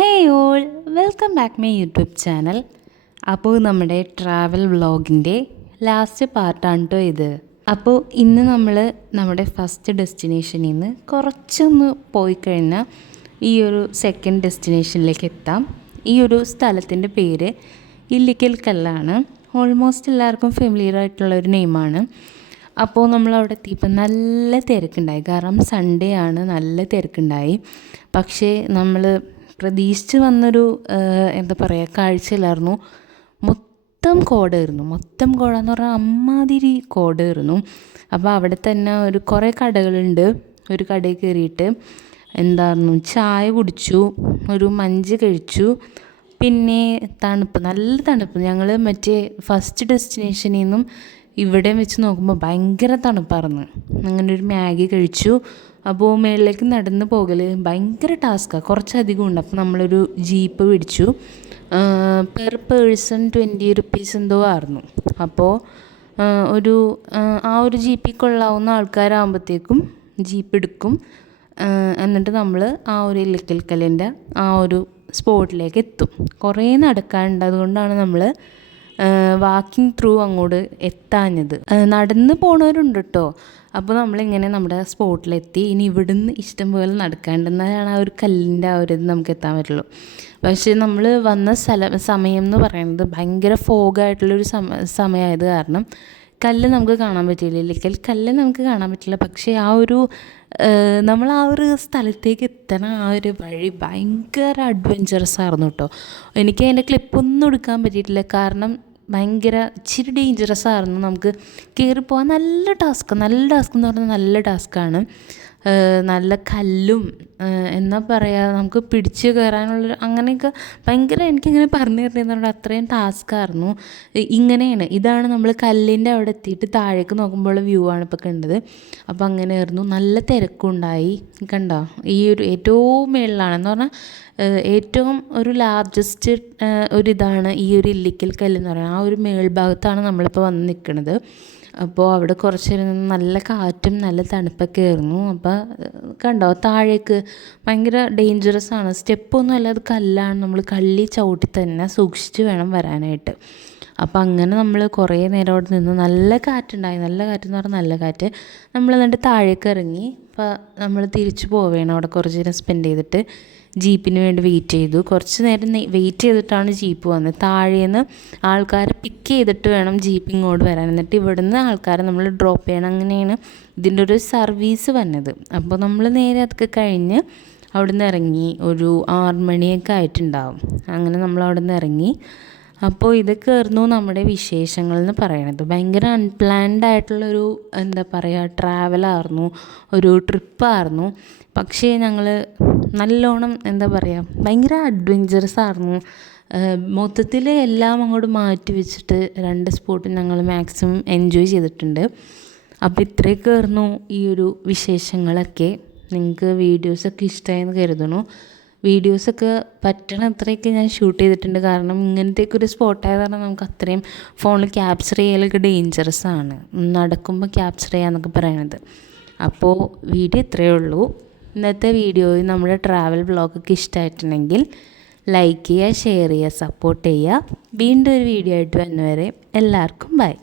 Hey all, welcome back my YouTube channel. അപ്പോൾ നമ്മുടെ travel വ്ളോഗിൻ്റെ last പാർട്ടാണ് കേട്ടോ ഇത്. അപ്പോൾ ഇന്ന് നമ്മൾ നമ്മുടെ ഫസ്റ്റ് ഡെസ്റ്റിനേഷനിൽ നിന്ന് കുറച്ചൊന്ന് പോയി കഴിഞ്ഞാൽ ഈ ഒരു സെക്കൻഡ് ഡെസ്റ്റിനേഷനിലേക്ക് എത്താം. ഈ ഒരു സ്ഥലത്തിൻ്റെ പേര് ഇല്ലിക്കൽ കല്ലാണ്. ഓൾമോസ്റ്റ് എല്ലാവർക്കും ഫെമിലിയർ ആയിട്ടുള്ളൊരു നെയിമാണ്. അപ്പോൾ നമ്മളവിടെ എത്തിയപ്പോൾ നല്ല തിരക്കുണ്ടായി. കാരണം സൺഡേ ആണ്, നല്ല തിരക്കുണ്ടായി. പക്ഷേ നമ്മൾ പ്രതീക്ഷിച്ച് വന്നൊരു എന്താ പറയുക കാഴ്ചയിലായിരുന്നു. മൊത്തം കോടായിരുന്നു. മൊത്തം കോടാന്ന് പറഞ്ഞാൽ അമ്മാതിരി കോടായിരുന്നു. അപ്പോൾ അവിടെ തന്നെ കുറേ കടകളുണ്ട്. ഒരു കടയിൽ കയറിയിട്ട് എന്തായിരുന്നു ചായ കുടിച്ചു, ഒരു മഞ്ച് കഴിച്ചു, പിന്നെ തണുപ്പ്, നല്ല തണുപ്പ്. ഞങ്ങൾ മറ്റേ ഫസ്റ്റ് ഡെസ്റ്റിനേഷനിൽ നിന്നും ഇവിടെ വെച്ച് നോക്കുമ്പോൾ ഭയങ്കര തണുപ്പായിരുന്നു. അങ്ങനെ ഒരു മാഗി കഴിച്ചു. അപ്പോൾ മുകളിലേക്ക് നടന്ന് പോകൽ ഭയങ്കര ടാസ്ക്കാണ്, കുറച്ചധികം ഉണ്ട്. അപ്പോൾ നമ്മളൊരു ജീപ്പ് പിടിച്ചു. പെർ പേഴ്സൺ 20 റുപ്പീസ് എന്തോ ആയിരുന്നു. അപ്പോൾ ആ ഒരു ജീപ്പിൽ കൊള്ളാവുന്ന ആൾക്കാരാകുമ്പോഴത്തേക്കും ജീപ്പ് എടുക്കും. എന്നിട്ട് നമ്മൾ ആ ഒരു ഇല്ലിക്കൽ കല്ലിൻ്റെ ആ ഒരു സ്പോട്ടിലേക്ക് എത്തും. കുറേ നടക്കാനുണ്ട്, അതുകൊണ്ടാണ് നമ്മൾ വാക്കിംഗ് ത്രൂ അങ്ങോട്ട് എത്താഞ്ഞത്. നടന്ന് പോണവരുണ്ട് കേട്ടോ. അപ്പോൾ നമ്മളിങ്ങനെ നമ്മുടെ സ്പോട്ടിലെത്തി. ഇനി ഇവിടുന്ന് ഇഷ്ടം പോലെ നടക്കാണ്ടെന്നാലാണ് ആ ഒരു കല്ലിൻ്റെ ആ ഒരു ഇത് നമുക്ക് എത്താൻ പറ്റുള്ളൂ. പക്ഷേ നമ്മൾ വന്ന സമയം എന്ന് പറയുന്നത് ഭയങ്കര ഫോഗായിട്ടുള്ളൊരു സമയമായത് കാരണം കല്ല് നമുക്ക് കാണാൻ പറ്റില്ല. ഇല്ലിക്കൽ കല്ല് നമുക്ക് കാണാൻ പറ്റില്ല. പക്ഷേ നമ്മൾ ആ ഒരു സ്ഥലത്തേക്ക് എത്തണ ആ ഒരു വഴി ഭയങ്കര അഡ്വഞ്ചറസ് ആയിരുന്നു കേട്ടോ. എനിക്ക് അതിൻ്റെ ക്ലിപ്പൊന്നും എടുക്കാൻ പറ്റിയിട്ടില്ല. കാരണം ഭയങ്കര ഇച്ചിരി ഡേഞ്ചറസ് ആയിരുന്നു. നമുക്ക് കയറിപ്പോകാൻ നല്ല ടാസ്ക് എന്ന് പറഞ്ഞാൽ നല്ല ടാസ്ക്കാണ്. നല്ല കല്ലും എന്നാ പറയുക, നമുക്ക് പിടിച്ച് കയറാനുള്ളൊരു അങ്ങനെയൊക്കെ ഭയങ്കര, എനിക്കിങ്ങനെ പറഞ്ഞു തരുന്നതെന്ന് പറഞ്ഞാൽ അത്രയും ടാസ്ക്കായിരുന്നു. ഇതാണ് നമ്മൾ കല്ലിൻ്റെ അവിടെ എത്തിയിട്ട് താഴേക്ക് നോക്കുമ്പോൾ വ്യൂ ആണ് ഇപ്പോൾ കണ്ടത്. അപ്പോൾ അങ്ങനെയായിരുന്നു. നല്ല തിരക്കുണ്ടായി. കണ്ടോ, ഈ ഒരു ഏറ്റവും മുകളിലാണെന്ന് പറഞ്ഞാൽ ഏറ്റവും ഒരു ലാർജസ്റ്റ് ഒരിതാണ് ഈ ഒരു ഇല്ലിക്കൽ കല്ലെന്ന് പറയുന്നത്. ആ ഒരു മേൽഭാഗത്താണ് നമ്മളിപ്പോൾ വന്ന് നിൽക്കുന്നത്. അപ്പോൾ അവിടെ കുറച്ച് നേരം നല്ല കാറ്റും നല്ല തണുപ്പൊക്കെ ആയിരുന്നു. അപ്പോൾ കണ്ടോ, താഴേക്ക് ഭയങ്കര ഡേഞ്ചറസ് ആണ്. സ്റ്റെപ്പൊന്നും അല്ല, അത് കല്ലാണ്. നമ്മൾ കല്ലിൽ ചവിട്ടി തന്നെ സൂക്ഷിച്ച് വേണം വരാനായിട്ട്. അപ്പോൾ അങ്ങനെ നമ്മൾ കുറേ നേരം അവിടെ നിന്ന് നല്ല കാറ്റുണ്ടായി. നല്ല കാറ്റെന്ന് പറഞ്ഞാൽ നല്ല കാറ്റ്. നമ്മൾ എന്നിട്ട് താഴേക്ക് ഇറങ്ങി. അപ്പോൾ നമ്മൾ തിരിച്ചു പോവുകയാണ്. അവിടെ കുറച്ച് നേരം സ്പെൻഡ് ചെയ്തിട്ട് ജീപ്പിന് വേണ്ടി വെയിറ്റ് ചെയ്തു. കുറച്ച് നേരം വെയിറ്റ് ചെയ്തിട്ടാണ് ജീപ്പ് വന്നത്. താഴേന്ന് ആൾക്കാരെ പിക്ക് ചെയ്തിട്ട് വേണം ജീപ്പ് ഇങ്ങോട്ട് വരാൻ. എന്നിട്ട് ഇവിടുന്ന് ആൾക്കാരെ നമ്മൾ ഡ്രോപ്പ് ചെയ്യണം. അങ്ങനെയാണ് ഇതിൻ്റെ ഒരു സർവീസ് വന്നത്. അപ്പോൾ നമ്മൾ നേരെ അതൊക്കെ കഴിഞ്ഞ് അവിടെ നിന്ന് ഇറങ്ങി. ഒരു 6 മണിയൊക്കെ ആയിട്ടുണ്ടാവും. അങ്ങനെ നമ്മൾ അവിടെ നിന്ന് ഇറങ്ങി. അപ്പോൾ ഇതൊക്കെ ആയിരുന്നു നമ്മുടെ വിശേഷങ്ങൾ എന്ന് പറയണത്. ഭയങ്കര അൺപ്ലാൻഡ് ആയിട്ടുള്ളൊരു എന്താ പറയുക ട്രാവലായിരുന്നു, ഒരു ട്രിപ്പായിരുന്നു. പക്ഷേ ഞങ്ങൾ നല്ലോണം എന്താ പറയുക ഭയങ്കര അഡ്വഞ്ചറസ് ആയിരുന്നു. മൊത്തത്തിൽ എല്ലാം അങ്ങോട്ട് മാറ്റി വെച്ചിട്ട് 2 സ്പോട്ടും ഞങ്ങൾ മാക്സിമം എൻജോയ് ചെയ്തിട്ടുണ്ട്. അപ്പോൾ ഇത്രയൊക്കെ ആയിരുന്നു ഈ ഒരു വിശേഷങ്ങളൊക്കെ. നിങ്ങൾക്ക് വീഡിയോസൊക്കെ ഇഷ്ടമായെന്ന് കരുതുന്നു. വീഡിയോസൊക്കെ പറ്റണ അത്രയൊക്കെ ഞാൻ ഷൂട്ട് ചെയ്തിട്ടുണ്ട്. കാരണം ഇങ്ങനത്തെയൊക്കെ ഒരു സ്പോട്ടായത് കാരണം നമുക്ക് അത്രയും ഫോണിൽ ക്യാപ്ചർ ചെയ്യലൊക്കെ ഡേഞ്ചറസ് ആണ്, നടക്കുമ്പോൾ ക്യാപ്ചർ ചെയ്യാന്നൊക്കെ പറയണത്. അപ്പോൾ വീഡിയോ ഇത്രയേ ഉള്ളൂ. ഇന്നത്തെ വീഡിയോയിൽ നമ്മുടെ ട്രാവൽ വ്ളോഗൊക്കെ ഇഷ്ടമായിട്ടുണ്ടെങ്കിൽ ലൈക്ക് ചെയ്യുക, ഷെയർ ചെയ്യുക, സപ്പോർട്ട് ചെയ്യുക. വീണ്ടും ഒരു വീഡിയോ ആയിട്ട് വരുന്നവരെ എല്ലാവർക്കും ബൈ.